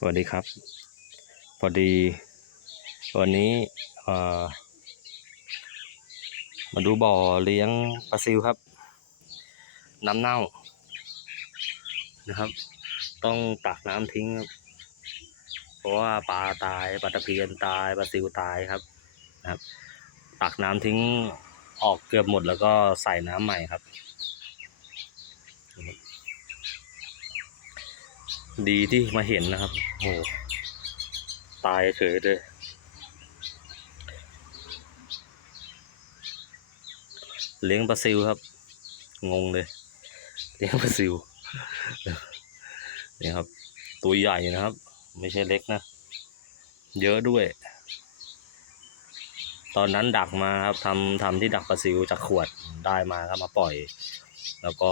สวัสดีครับ พอดีวันนี้มาดูบ่อเลี้ยงปลาซิวครับ น้ำเน่านะครับ ต้องตักน้ำทิ้งครับ เพราะว่าปลาตายปลาตะเพียนตายปลาซิวตายครับนะครับ ตักน้ำทิ้งออกเกือบหมดแล้วก็ใส่น้ำใหม่ครับ ดีที่มาเห็นนะครับ โอ้โหตายเฉยเลยเลี้ยงปลาซิวครับ งงเลย เลี้ยงปลาซิวนี่ครับ ตัวใหญ่นะครับ ไม่ใช่เล็กนะ เยอะด้วย ตอนนั้นดักมาครับทำทำที่ดักปลาซิวจากขวดได้มาครับมาปล่อย แล้วก็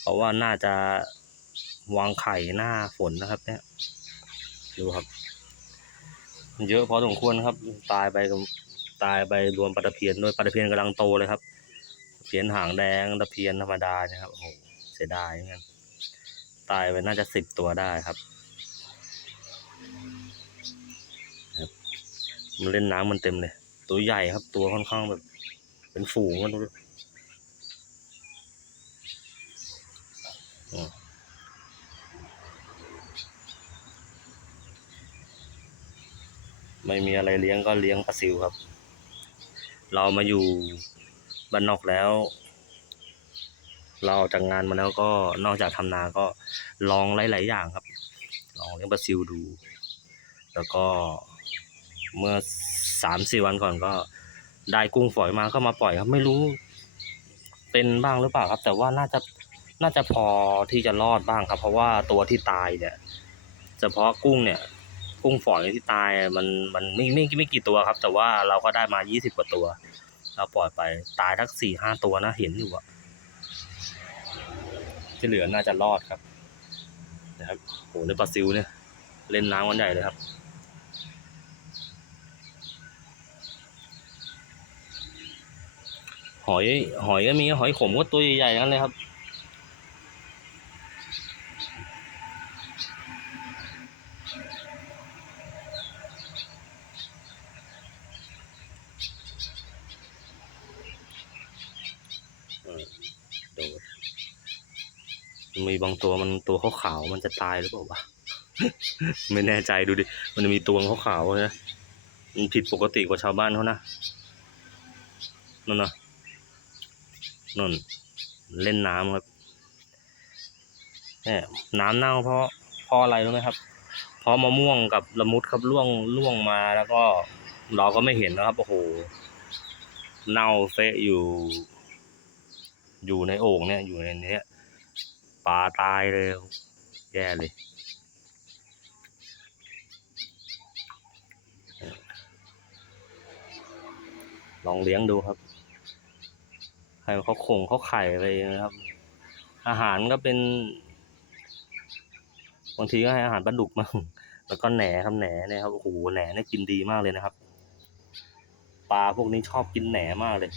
เพราะว่าน่าจะ วางไข่หน้าฝนนะครับ เนี่ย ดูครับ เยอะพอสมควรครับ ตายไปตายไปรวมปลาตะเพียนด้วยปลาตะเพียนกำลังโตเลยครับเพียนหางแดงตะเพียนธรรมดานะครับโอ้โหเสียดายเหมือนกันตายไปน่าจะสิบตัวได้ครับครับมันเล่นน้ำมันเต็มเลย ตัวใหญ่ครับตัวค่อนข้างแบบ เป็นฝูงกันดูดิอืม ไม่มีอะไรเลี้ยงก็เลี้ยงปลาซิวครับ เรามาอยู่บ้านนอกแล้ว เราออกจากงานมาแล้วก็นอกจากทำนาก็ลองหลายๆอย่างครับ ลองเลี้ยงปลาซิวดู แล้วก็เมื่อสามสี่วันก่อนก็ได้กุ้งฝอยมาก็มาปล่อยครับไม่รู้ เป็นบ้างหรือเปล่าครับ แต่ว่าน่าจะน่าจะพอที่จะรอดบ้างครับ เพราะว่าตัวที่ตายเนี่ย เฉพาะกุ้งเนี่ย กุ้งฝอยที่ตายมันมันไม่ไม่ไม่กี่ตัวครับ แต่ว่าเราก็ได้มายี่สิบกว่าตัว เราปล่อยไปตายทั้งสี่ห้าตัวนะเห็นอยู่อะที่เหลือน่าจะรอดครับนะครับโหในปลาซิวเนี่ย เล่นน้ำกันใหญ่เลยครับหอยหอยก็มีหอยขมก็ตัวใหญ่ๆนั้นเลยครับ เออโดด มีบางตัวมันตัวขาวๆมันจะตายหรือเปล่าวะ ไม่แน่ใจดูดิ มันจะมีตัวขาวๆนะมันผิดปกติกว่าชาวบ้านเขานะนั่นนะนั่นเล่นน้ำครับเนี่ยน้ำเน่าเพราะเพราะอะไรรู้ไหมครับ เพราะมะม่วงกับละมุดครับล่วงล่วงมาแล้วก็เราก็ไม่เห็นนะครับโอ้โหเน่าเฟะอยู่ อยู่ในโอ่งเนี่ยอยู่ในเนี้ย ปลาตายเลย แย่เลย ลองเลี้ยงดูครับให้เขาคงเขาไข่อะไรนะครับ อาหารก็เป็นบางทีก็ให้อาหารปลาดุกมั่งแล้วก็แหนครับแหนเนี่ยครับโอ้โหแหนเนี่ยกินดีมากเลยนะครับปลาพวกนี้ชอบกินแหนมากเลย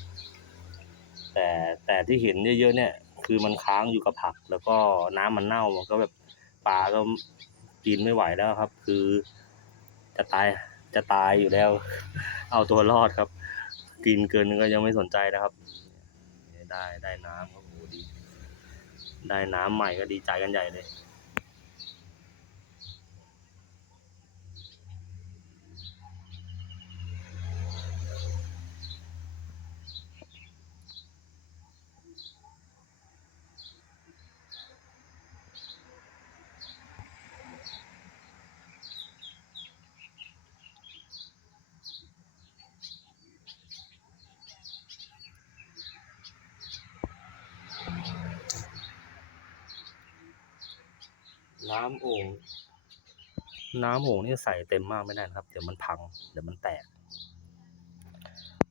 แต่แต่ที่เห็นเยอะๆเนี่ย คือมันค้างอยู่กับผัก แล้วก็น้ำมันเน่ามันก็แบบปลาก็กินไม่ไหวแล้วครับ คือจะตายจะตายอยู่แล้ว เอาตัวรอดครับ กินเกินก็ยังไม่สนใจนะครับ ได้ได้น้ำครับโอ้โหดี ได้น้ำใหม่ก็ดีใจกันใหญ่เลย น้ำโอ่งน้ำโอ่งนี่ใส่เต็มมากไม่ได้นะครับ เดี๋ยวมันพัง เดี๋ยวมันแตก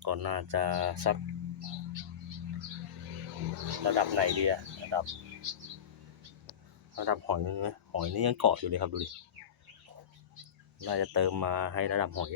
ก่อนน่าจะสัก ระดับไหนดีอะระดับ ระดับหอยนึงไหมหอยนี่ยังเกาะอยู่เลยครับดูดิ น่าจะเติมมาให้ระดับหอย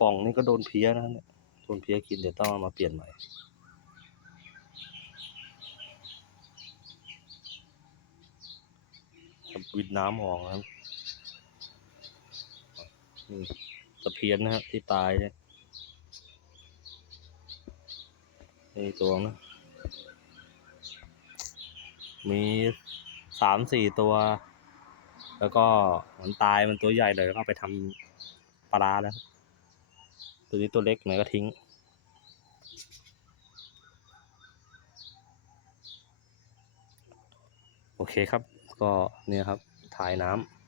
ป่องนี่ก็โดนเพี้ยนะเนี่ยโดนเพี้ยกินเดี๋ยวต้องเอามาเปลี่ยนใหม่วิดน้ำออกนะครับนี่ตะเพียนนะครับที่ตายเนี่ยนี่ตัวนะมีสามสี่ตัว แล้วก็มันตายมันตัวใหญ่เลยก็ไปทำปลาแล้ว ตัวนี้ตัวเล็กหน่อยก็ทิ้ง โอเคครับ ก็เนี่ยครับถ่ายน้ำ